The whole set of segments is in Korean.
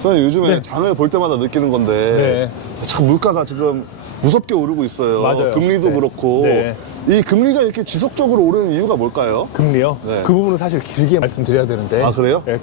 선생님 요즘에 네. 장을 볼 때마다 느끼는 건데 참 물가가 지금 무섭게 오르고 있어요. 맞아요. 금리도 그렇고 이 금리가 이렇게 지속적으로 오르는 이유가 뭘까요? 금리요? 네. 그 부분은 사실 길게 말씀드려야 되는데. 아, 그래요? 네,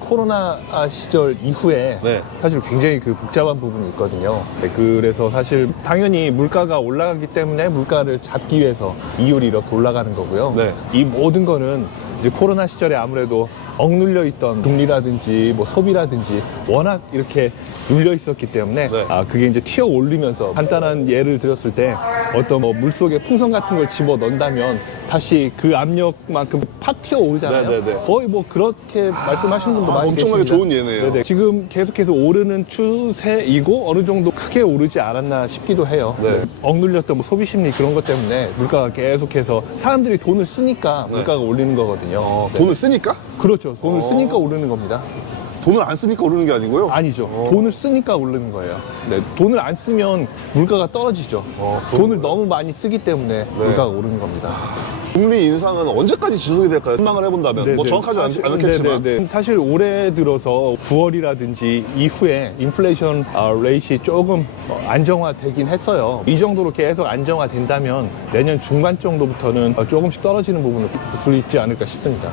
코로나 시절 이후에 네. 사실 굉장히 그 복잡한 부분이 있거든요. 네, 그래서 사실 당연히 물가가 올라가기 때문에 물가를 잡기 위해서 이율이 이렇게 올라가는 거고요. 네. 이 모든 거는 이제 코로나 시절에 아무래도 억눌려 있던 금리라든지 뭐 소비라든지 워낙 이렇게 눌려 있었기 때문에 네. 그게 이제 튀어 올리면서 간단한 예를 들었을 때 어떤 뭐 물속에 풍선 같은 걸 집어 넣는다면 다시 그 압력만큼 팍 튀어 오르잖아요. 네네네. 거의 뭐 그렇게 말씀하시는 분도 많이 엄청나게 계십니다. 좋은 예네요. 네네. 지금 계속해서 오르는 추세이고 어느 정도 크게 오르지 않았나 싶기도 해요. 네. 억눌렸던 뭐 소비 심리 그런 것 때문에 물가가 계속해서 사람들이 돈을 쓰니까 네. 물가가 오르는 거거든요. 네. 돈을 쓰니까? 그렇죠. 돈을 쓰니까 오르는 겁니다. 돈을 안 쓰니까 오르는 게 아니고요? 아니죠. 돈을 쓰니까 오르는 거예요. 네, 돈을 안 쓰면 물가가 떨어지죠. 돈을 너무 많이 쓰기 때문에 물가가 오르는 겁니다. 금리 인상은 언제까지 지속이 될까요? 전망을 해본다면 뭐 네네. 정확하지 사실- 않겠지만 네네네. 사실 올해 들어서 9월이라든지 이후에 인플레이션 레이트이 조금 안정화되긴 했어요. 이 정도로 계속 안정화된다면 내년 중반 정도부터는 조금씩 떨어지는 부분을 볼 수 있지 않을까 싶습니다.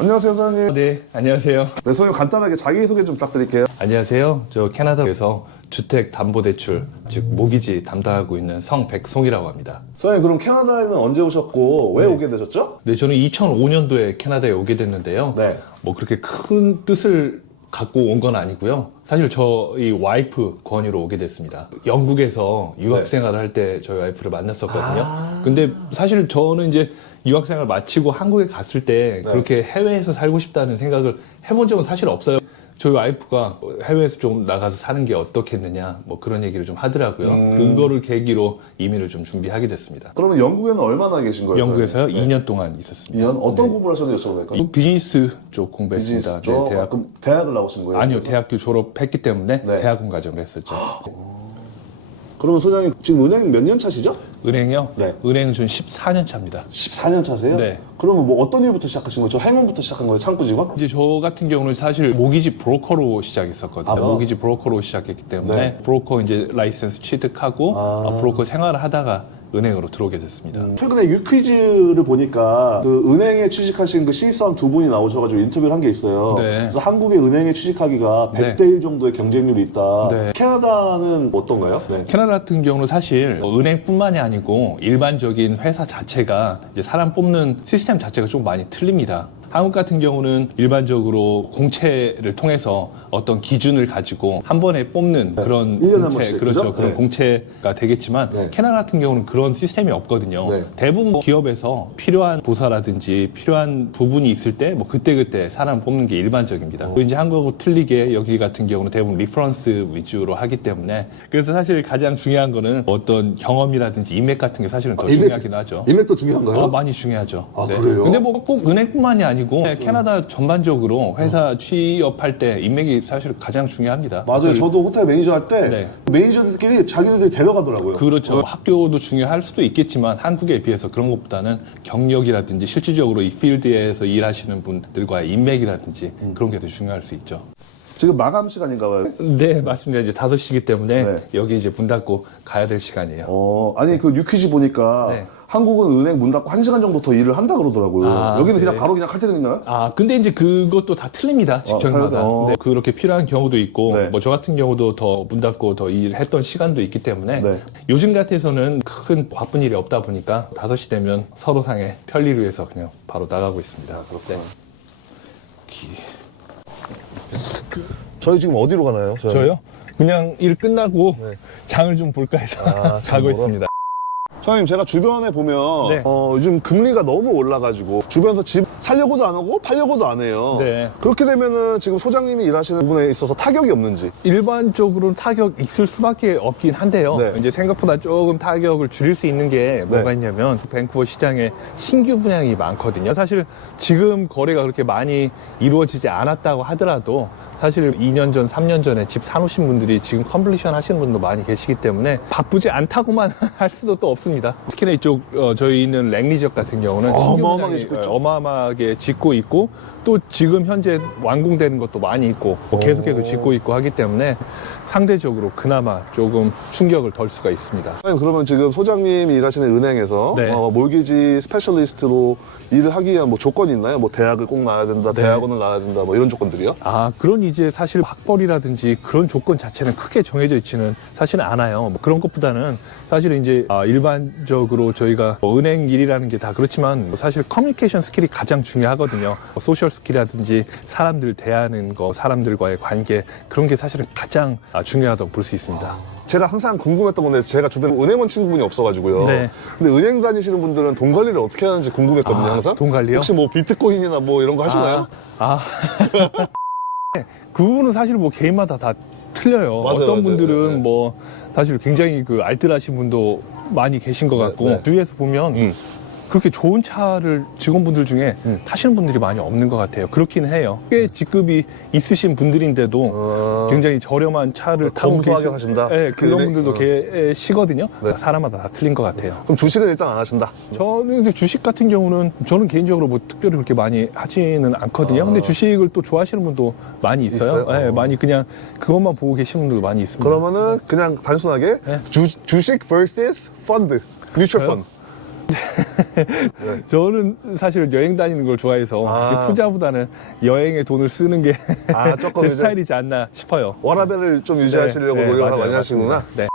안녕하세요 선생님. 네, 안녕하세요. 네, 선생님 간단하게 자기소개 좀 부탁드릴게요. 안녕하세요. 저 캐나다에서 주택담보대출, 즉 모기지 담당하고 있는 성백송이라고 합니다. 선생님 그럼 캐나다에는 언제 오셨고 왜 오게 되셨죠? 네, 저는 2005년도에 캐나다에 오게 됐는데요. 네. 뭐 그렇게 큰 뜻을 갖고 온 건 아니고요. 사실 저희 와이프 권유로 오게 됐습니다. 영국에서 유학생활을 할 때 저희 와이프를 만났었거든요. 근데 사실 저는 이제 유학생활 마치고 한국에 갔을 때 그렇게 해외에서 살고 싶다는 생각을 해본 적은 사실 없어요. 저희 와이프가 해외에서 좀 나가서 사는 게 어떻겠느냐 뭐 그런 얘기를 좀 하더라고요. 그거를 계기로 이민을 좀 준비하게 됐습니다. 그러면 영국에는 얼마나 계신 거예요? 영국에서요? 선생님? 2년 동안 있었습니다. 2년? 어떤 공부를 하셨는지 여쭤봐도 될까요? 비즈니스 쪽 공부했습니다. 비즈니스 쪽? 네, 대학. 그럼 대학을 나오신 거예요? 아니요, 대학교 졸업했기 때문에 네. 대학원 과정을 했었죠. 그러면 소장님 지금 은행 몇 년 차시죠? 은행요? 네. 은행은 전 14년 차입니다. 14년 차세요? 네. 그러면 뭐 어떤 일부터 시작하신 거죠? 행운부터 시작한 거예요? 창구 직원? 이제 저 같은 경우는 사실 모기지 브로커로 시작했었거든요. 아, 모기지 브로커로 시작했기 때문에 네. 브로커 이제 라이센스 취득하고 브로커 생활을 하다가 은행으로 들어오게 됐습니다. 최근에 유퀴즈를 보니까 그 은행에 취직하신 그 신입사원 두 분이 나오셔가지고 인터뷰를 한 게 있어요. 네. 그래서 한국의 은행에 취직하기가 100대 1 정도의 경쟁률이 있다. 네. 캐나다는 어떤가요? 네. 캐나다 같은 경우는 사실 은행뿐만이 아니고 일반적인 회사 자체가 이제 사람 뽑는 시스템 자체가 좀 많이 틀립니다. 한국 같은 경우는 일반적으로 공채를 통해서 어떤 기준을 가지고 한 번에 뽑는 그런 1년에 한 공채, 번씩, 그렇죠. 그죠? 그런 네. 공채가 되겠지만 네. 캐나다 같은 경우는 그런 시스템이 없거든요. 네. 대부분 뭐 기업에서 필요한 부서라든지 필요한 부분이 있을 때 뭐 그때그때 사람 뽑는 게 일반적입니다. 그리고 이제 한국하고 틀리게 여기 같은 경우는 대부분 리퍼런스 위주로 하기 때문에 그래서 사실 가장 중요한 거는 어떤 경험이라든지 인맥 같은 게 사실은 더 중요하긴 하죠. 인맥도 중요한가요? 많이 중요하죠. 아, 그래요? 근데 뭐 꼭 은행뿐만이 아니고 캐나다 전반적으로 회사 취업할 때 인맥이 사실 가장 중요합니다. 맞아요. 저도 호텔 매니저 할 때 네. 매니저들끼리 자기네들이 데려가더라고요. 그렇죠. 학교도 중요할 수도 있겠지만 한국에 비해서 그런 것보다는 경력이라든지 실질적으로 이 필드에서 일하시는 분들과의 인맥이라든지 그런 게 더 중요할 수 있죠. 지금 마감 시간인가 봐요. 네, 맞습니다. 이제 5시기 때문에 네. 여기 이제 문 닫고 가야 될 시간이에요. 아니 그 유퀴즈 보니까 네. 한국은 은행 문 닫고 1시간 정도 더 일을 한다 그러더라고요. 여기는 그냥 네. 바로 그냥 칼퇴근인가요? 근데 이제 그것도 다 틀립니다. 직종마다. 사유도. 네, 그렇게 필요한 경우도 있고, 네. 뭐 저 같은 경우도 더 문 닫고 더 일했던 시간도 있기 때문에 네. 요즘 같아서는 큰 바쁜 일이 없다 보니까 5시 되면 서로 상의 편리를 위해서 그냥 바로 나가고 있습니다. 네. 저희 지금 어디로 가나요? 저요? 그냥 일 끝나고 장을 좀 볼까 해서 자고 보러? 있습니다. 선생님 제가 주변에 보면 네. 요즘 금리가 너무 올라가지고 주변에서 집 살려고도 안 하고 팔려고도 안 해요. 네. 그렇게 되면은 지금 소장님이 일하시는 부분에 있어서 타격이 없는지. 일반적으로는 타격 있을 수밖에 없긴 한데요. 네. 이제 생각보다 조금 타격을 줄일 수 있는 게 뭐가 있냐면 밴쿠버 시장에 신규 분양이 많거든요. 사실 지금 거래가 그렇게 많이 이루어지지 않았다고 하더라도 사실 2년 전, 3년 전에 집 사놓으신 분들이 지금 컴플리션 하시는 분도 많이 계시기 때문에 바쁘지 않다고만 할 수도 또 없습니다. 맞습니다. 특히나 이쪽 저희 있는 랭리 지역 같은 경우는 어마어마하게 신규 짓고 분양이, 있죠. 어마어마하게 짓고 있고 또 지금 현재 완공되는 것도 많이 있고 뭐 계속해서 짓고 있고 하기 때문에 상대적으로 그나마 조금 충격을 덜 수가 있습니다. 아니, 그러면 지금 소장님이 일하시는 은행에서 네. 몰기지 스페셜리스트로 일을 하기 위한 뭐 조건이 있나요? 뭐 대학을 꼭 나와야 된다, 네. 대학원을 나와야 된다, 뭐 이런 조건들이요? 그런 이제 사실 학벌이라든지 그런 조건 자체는 크게 정해져 있지는 사실은 않아요. 뭐 그런 것보다는 사실은 이제 일반적으로 저희가 뭐 은행 일이라는 게 다 그렇지만 뭐 사실 커뮤니케이션 스킬이 가장 중요하거든요. 뭐 소셜 스킬이라든지 사람들 대하는 거, 사람들과의 관계 그런 게 사실은 가장 중요하다고 볼 수 있습니다. 제가 항상 궁금했던 건데 제가 주변에 은행원 친구분이 없어가지고요. 네. 근데 은행 다니시는 분들은 돈 관리를 어떻게 하는지 궁금했거든요, 항상. 돈 관리요? 혹시 뭐 비트코인이나 뭐 이런 거 하시나요? 그 부분은 사실 뭐 개인마다 다 틀려요. 맞아요, 어떤 맞아요. 분들은 네. 뭐 사실 굉장히 그 알뜰하신 분도 많이 계신 것 같고 네. 주위에서 보면 그렇게 좋은 차를 직원분들 중에 타시는 분들이 많이 없는 것 같아요. 그렇긴 해요. 꽤 직급이 있으신 분들인데도 굉장히 저렴한 차를 타고 검소하게 하신다? 네, 그런 그 분들도 계시거든요. 네. 사람마다 다 틀린 것 같아요. 그럼 주식은 일단 안 하신다. 저는 근데 주식 같은 경우는 저는 개인적으로 뭐 특별히 그렇게 많이 하지는 않거든요. 근데 주식을 또 좋아하시는 분도 많이 있어요. 있어요? 네, 많이 그냥 그것만 보고 계시는 분들도 많이 있습니다. 그러면은 그냥 단순하게 네. 주식 vs 펀드, 뮤추얼 저요? 펀드. 저는 사실 여행 다니는 걸 좋아해서 투자보다는 여행에 돈을 쓰는 게 제 조금 이제 스타일이지 않나 싶어요. 워라밸을 좀 유지하시려고 네, 노력을 맞아요, 많이 하시는구나. 맞습니다. 네.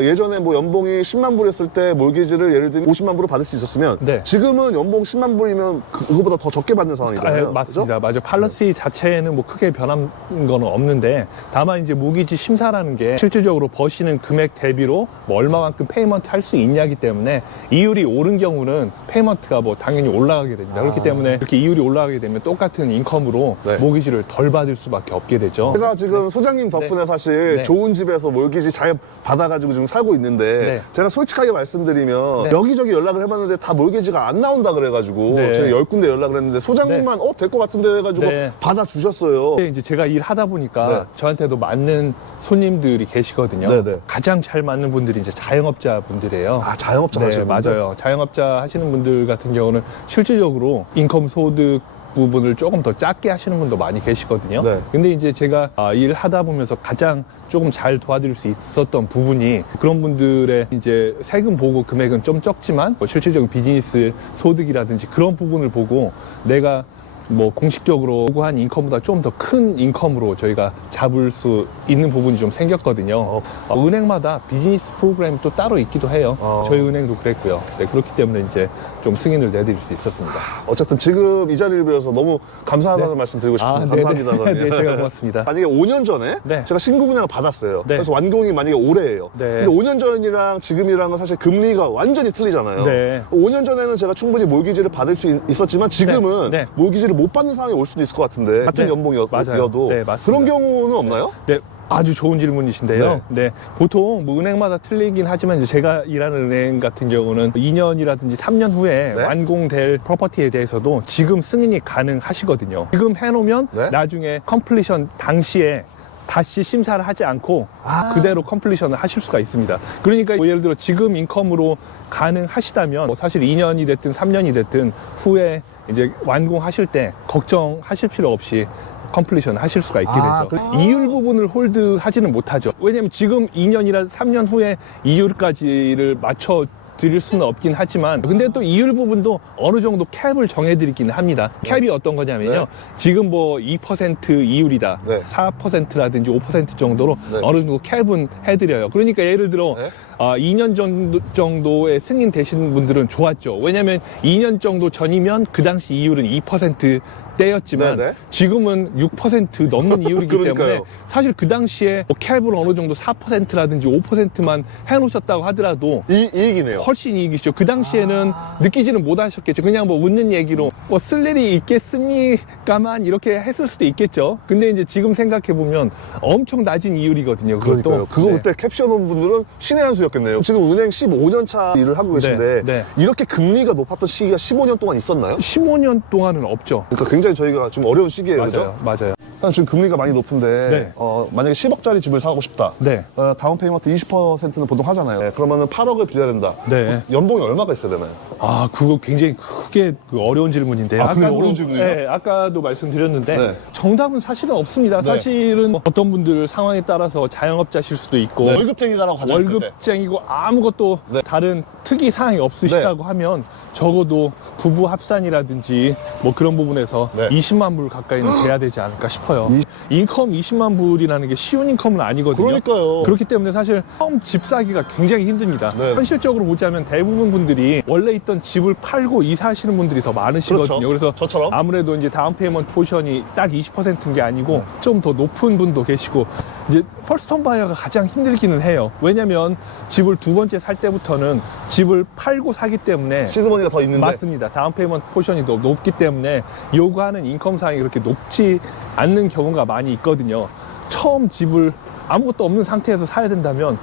예전에 뭐 연봉이 10만 불이었을 때 몰기지를 예를 들면 50만 불을 받을 수 있었으면 네. 지금은 연봉 10만 불이면 그거보다 더 적게 받는 상황이잖아요. 맞습니다. 맞아요. 팔러시 자체는 뭐 크게 변한 건 없는데 다만 이제 모기지 심사라는 게 실질적으로 버시는 금액 대비로 뭐 얼마만큼 페이먼트 할 수 있냐기 때문에 이율이 오른 경우는 페이먼트가 뭐 당연히 올라가게 됩니다. 그렇기 때문에 이렇게 이율이 올라가게 되면 똑같은 인컴으로 네. 모기지를 덜 받을 수밖에 없게 되죠. 제가 지금 소장님 덕분에 사실 네. 좋은 집에서 몰기지 잘 받아가지고 지금 살고 있는데 네. 제가 솔직하게 말씀드리면 네. 여기저기 연락을 해봤는데 다 몰기지가 안 나온다 그래가지고 네. 제가 10군데 연락을 했는데 소장님만 될 것 같은데 해가지고 네. 받아주셨어요. 근데 이제 제가 일하다 보니까 네. 저한테도 맞는 손님들이 계시거든요. 네, 네. 가장 잘 맞는 분들이 이제 자영업자 분들이에요. 자영업자 네, 하시는 분들? 맞아요. 자영업자 하시는 분들 같은 경우는 실질적으로 인컴 소득 부분을 조금 더 작게 하시는 분도 많이 계시거든요. 네. 근데 이제 제가 일을 하다 보면서 가장 조금 잘 도와드릴 수 있었던 부분이 그런 분들의 이제 세금 보고 금액은 좀 적지만 뭐 실질적인 비즈니스 소득이라든지 그런 부분을 보고 내가 뭐 공식적으로 요구한 인컴보다 좀 더 큰 인컴으로 저희가 잡을 수 있는 부분이 좀 생겼거든요. 은행마다 비즈니스 프로그램이 또 따로 있기도 해요. 저희 은행도 그랬고요. 네, 그렇기 때문에 이제 좀 승인을 내드릴 수 있었습니다. 어쨌든 지금 이 자리를 빌어서 너무 감사하다는 네. 말씀 드리고 싶습니다. 네네. 감사합니다. 네, 제가 고맙습니다. 만약에 5년 전에 네. 제가 신규 분양을 받았어요. 네. 그래서 완공이 만약에 올해예요. 네. 근데 5년 전이랑 지금이랑은 사실 금리가 완전히 틀리잖아요. 네. 5년 전에는 제가 충분히 몰기지를 받을 수 있었지만 지금은 네. 네. 몰기지를 못 받는 상황이 올 수도 있을 것 같은데 같은 네. 연봉이어도 맞아요. 네, 맞습니다. 그런 경우는 없나요? 네, 아주 좋은 질문이신데요. 네. 네. 보통 뭐 은행마다 틀리긴 하지만 이제 제가 일하는 은행 같은 경우는 2년이라든지 3년 후에 네. 완공될 프로퍼티에 대해서도 지금 승인이 가능하시거든요. 지금 해놓으면 네. 나중에 컴플리션 당시에 다시 심사를 하지 않고 그대로 컴플리션을 하실 수가 있습니다. 그러니까 뭐 예를 들어 지금 인컴으로 가능하시다면 뭐 사실 2년이 됐든 3년이 됐든 후에 이제 완공하실 때 걱정하실 필요 없이 컴플리션 하실 수가 있게 되죠. 이율 부분을 홀드하지는 못하죠. 왜냐면 지금 2년이나 3년 후에 이율까지를 맞춰 드릴 수는 없긴 하지만 근데 또 이율 부분도 어느 정도 캡을 정해드리긴 합니다. 캡이 어떤 거냐면요. 네. 지금 뭐 2% 이율이다. 네. 4%라든지 5% 정도로 네. 어느 정도 캡은 해드려요. 그러니까 예를 들어 네. 2년 정도의 승인 되신 분들은 좋았죠. 왜냐면 2년 정도 전이면 그 당시 이율은 2% 때였지만 네네. 지금은 6% 넘는 이율이기 때문에 그러니까요. 사실 그 당시에 뭐 캡을 어느 정도 4%라든지 5%만 해놓으셨다고 하더라도 이익이네요. 훨씬 이익이시죠. 그 당시에는 느끼지는 못하셨겠죠. 그냥 뭐 웃는 얘기로 뭐 쓸 일이 있겠습니까만 이렇게 했을 수도 있겠죠. 근데 이제 지금 생각해보면 엄청 낮은 이율이거든요. 그것도. 그러니까요. 그거 네. 그때 캡션 온 분들은 신의 한 수였겠네요. 지금 은행 15년 차 일을 하고 계신데 네. 이렇게 금리가 높았던 시기가 15년 동안 있었나요? 15년 동안은 없죠. 그러니까 굉장히 저희가 좀 어려운 시기예요. 그죠? 맞아요. 지금 금리가 많이 높은데 네. 만약에 10억짜리 집을 사고 싶다. 네. 다운 페이먼트 20%는 보통 하잖아요. 네, 그러면은 8억을 빌려야 된다. 네. 연봉이 얼마가 있어야 되나요? 아, 그거 굉장히 크게 어려운 질문인데. 아, 그래요? 어려운 질문이에요? 네, 아까도 말씀드렸는데, 네. 정답은 사실은 없습니다. 네. 사실은 어떤 분들 상황에 따라서 자영업자실 수도 있고, 월급쟁이다라고 가정했을 때. 월급쟁이고 아무것도 네. 다른 특이 사항이 없으시다고 하면, 적어도 부부 합산이라든지 뭐 그런 부분에서 네. 20만 불 가까이는 돼야 되지 않을까 싶어요. 인컴 20만 불이라는 게 쉬운 인컴은 아니거든요. 그러니까요. 그렇기 때문에 사실 처음 집 사기가 굉장히 힘듭니다. 네. 현실적으로 보자면 대부분 분들이 원래 있던 집을 팔고 이사하시는 분들이 더 많으시거든요. 그렇죠. 그래서 저처럼. 아무래도 이제 다운 페이먼트 포션이 딱 20%인 게 아니고 좀 더 높은 분도 계시고, 이제 퍼스트 홈 바이어가 가장 힘들기는 해요. 왜냐면 집을 두 번째 살 때부터는 집을 팔고 사기 때문에. 시드머니가 더 있는데. 맞습니다. 다운 페이먼트 포션이 더 높기 때문에 요구하는 인컴 사항이 그렇게 높지 않는 경우가 많이 있거든요. 처음 집을 아무것도 없는 상태에서 사야 된다면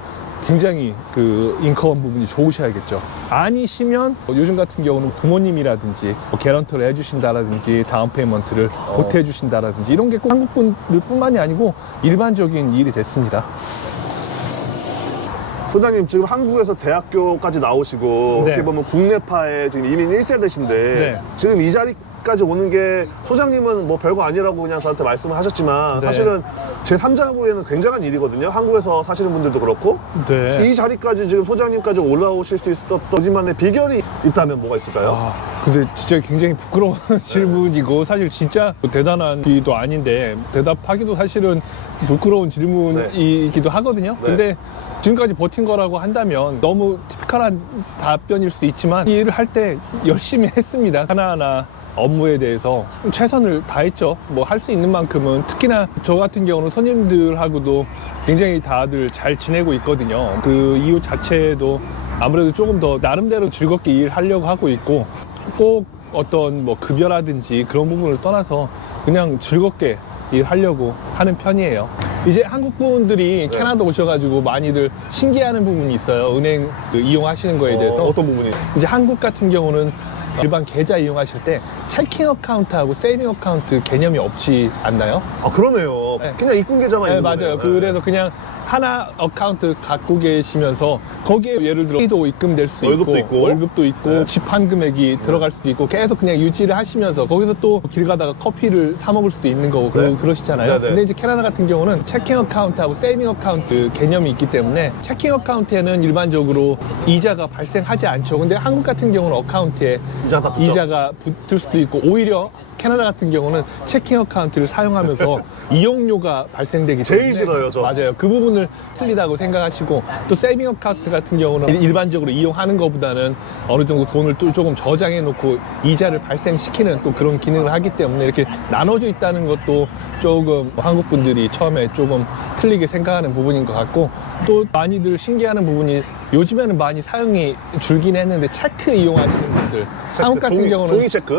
굉장히 그 인컴 부분이 좋으셔야겠죠. 아니시면 요즘 같은 경우는 부모님이라든지 뭐 개런터를 해주신다라든지 다운 페이먼트를 보태해 주신다라든지 이런 게 꼭 한국 분들뿐만이 아니고 일반적인 일이 됐습니다. 소장님 지금 한국에서 대학교까지 나오시고 네. 어떻게 보면 국내파의 지금 이민 1세대신데 네. 지금 이 자리까지 오는 게 소장님은 뭐 별거 아니라고 그냥 저한테 말씀을 하셨지만 네. 사실은 제 3자부에는 굉장한 일이거든요. 한국에서 사시는 분들도 그렇고 네. 이 자리까지 지금 소장님까지 올라오실 수 있었던 거짓만의 비결이 있다면 뭐가 있을까요? 아, 근데 진짜 굉장히 부끄러운 질문이고, 사실 진짜 대단한 일도 아닌데 대답하기도 사실은 부끄러운 질문이기도 하거든요. 네. 근데 지금까지 버틴 거라고 한다면 너무 티피컬한 답변일 수도 있지만, 이 일을 할 때 열심히 했습니다. 하나하나 업무에 대해서 최선을 다했죠. 뭐 할 수 있는 만큼은. 특히나 저 같은 경우는 손님들하고도 굉장히 다들 잘 지내고 있거든요. 그 이유 자체도 아무래도 조금 더 나름대로 즐겁게 일하려고 하고 있고, 꼭 어떤 뭐 급여라든지 그런 부분을 떠나서 그냥 즐겁게 일하려고 하는 편이에요. 이제 한국 분들이 네. 캐나다 오셔가지고 많이들 신기해하는 부분이 있어요. 은행 그 이용하시는 거에 대해서. 어떤 부분이? 이제 한국 같은 경우는 일반 계좌 이용하실 때 체킹 어카운트하고 세이빙 어카운트 개념이 없지 않나요? 아 그러네요. 네. 그냥 입금 계좌만 네, 있는 맞아요. 거네요. 그래서 그냥 하나 어카운트 갖고 계시면서 거기에 예를 들어 도 입금될 수 월급도 있고, 있고. 월급도 있고, 네. 집한 금액이 들어갈 수도 있고, 계속 그냥 유지를 하시면서 거기서 또 길 가다가 커피를 사 먹을 수도 있는 거고 네. 그러시잖아요. 네, 네. 근데 이제 캐나다 같은 경우는 체킹 어카운트하고 세이빙 어카운트 개념이 있기 때문에 체킹 어카운트에는 일반적으로 이자가 발생하지 않죠. 근데 한국 같은 경우는 어카운트에 이자가 붙죠. 이자가 붙을 수도 있고, 오히려 캐나다 같은 경우는 체킹 어카운트를 사용하면서 이용료가 발생되기 때문에 제일 싫어요, 저. 맞아요. 그 부분을 틀리다고 생각하시고, 또 세이빙 어카운트 같은 경우는 일반적으로 이용하는 것보다는 어느 정도 돈을 또 조금 저장해 놓고 이자를 발생시키는 또 그런 기능을 하기 때문에 이렇게 나눠져 있다는 것도 조금 한국 분들이 처음에 조금 틀리게 생각하는 부분인 것 같고, 또 많이들 신기해하는 부분이 요즘에는 많이 사용이 줄긴 했는데 체크 이용하시는 분들, 체크, 한국 같은 경우는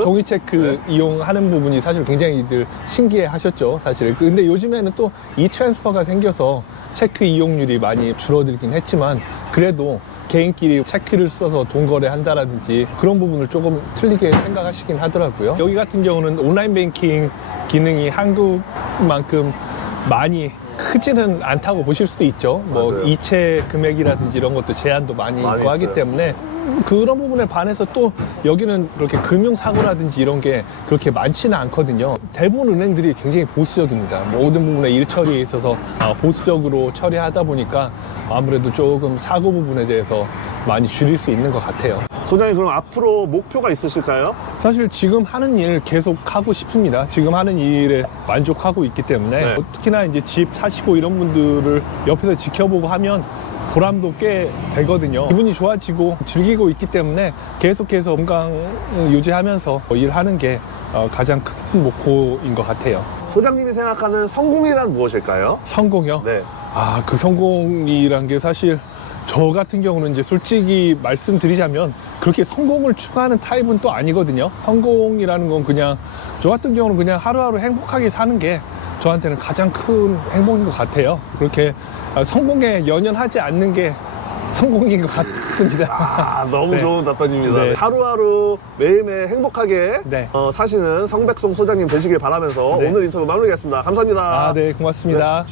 종이 체크? 이용하는 부분이 사실 굉장히들 신기해 하셨죠, 사실. 근데 요즘에는 또 이 트랜스퍼가 생겨서 체크 이용률이 많이 줄어들긴 했지만, 그래도 개인끼리 체크를 써서 돈 거래한다라든지 그런 부분을 조금 틀리게 생각하시긴 하더라고요. 여기 같은 경우는 온라인 뱅킹 기능이 한국만큼 많이 크지는 않다고 보실 수도 있죠. 뭐 맞아요. 이체 금액이라든지 이런 것도 제한도 많이 있고 많이 하기 있어요. 때문에 그런 부분에 반해서 또 여기는 그렇게 금융사고라든지 이런 게 그렇게 많지는 않거든요. 대부분 은행들이 굉장히 보수적입니다. 모든 부분에 일 처리에 있어서 보수적으로 처리하다 보니까 아무래도 조금 사고 부분에 대해서 많이 줄일 수 있는 것 같아요. 소장님 그럼 앞으로 목표가 있으실까요? 사실 지금 하는 일 계속 하고 싶습니다. 지금 하는 일에 만족하고 있기 때문에 네. 특히나 이제 집 사시고 이런 분들을 옆에서 지켜보고 하면 보람도 꽤 되거든요. 기분이 좋아지고 즐기고 있기 때문에 계속해서 건강 유지하면서 일하는 게 가장 큰 목표인 것 같아요. 소장님이 생각하는 성공이란 무엇일까요? 성공이요? 네. 그 성공이란 게 사실 저 같은 경우는 이제 솔직히 말씀드리자면 그렇게 성공을 추구하는 타입은 또 아니거든요. 성공이라는 건 그냥 저 같은 경우는 그냥 하루하루 행복하게 사는 게 저한테는 가장 큰 행복인 것 같아요. 그렇게 성공에 연연하지 않는 게 성공인 것 같습니다. 아, 너무 네. 좋은 답변입니다. 네. 하루하루 매일매일 행복하게 네. 사시는 성백송 소장님 되시길 바라면서 네. 오늘 인터뷰 마무리하겠습니다. 감사합니다. 네, 고맙습니다.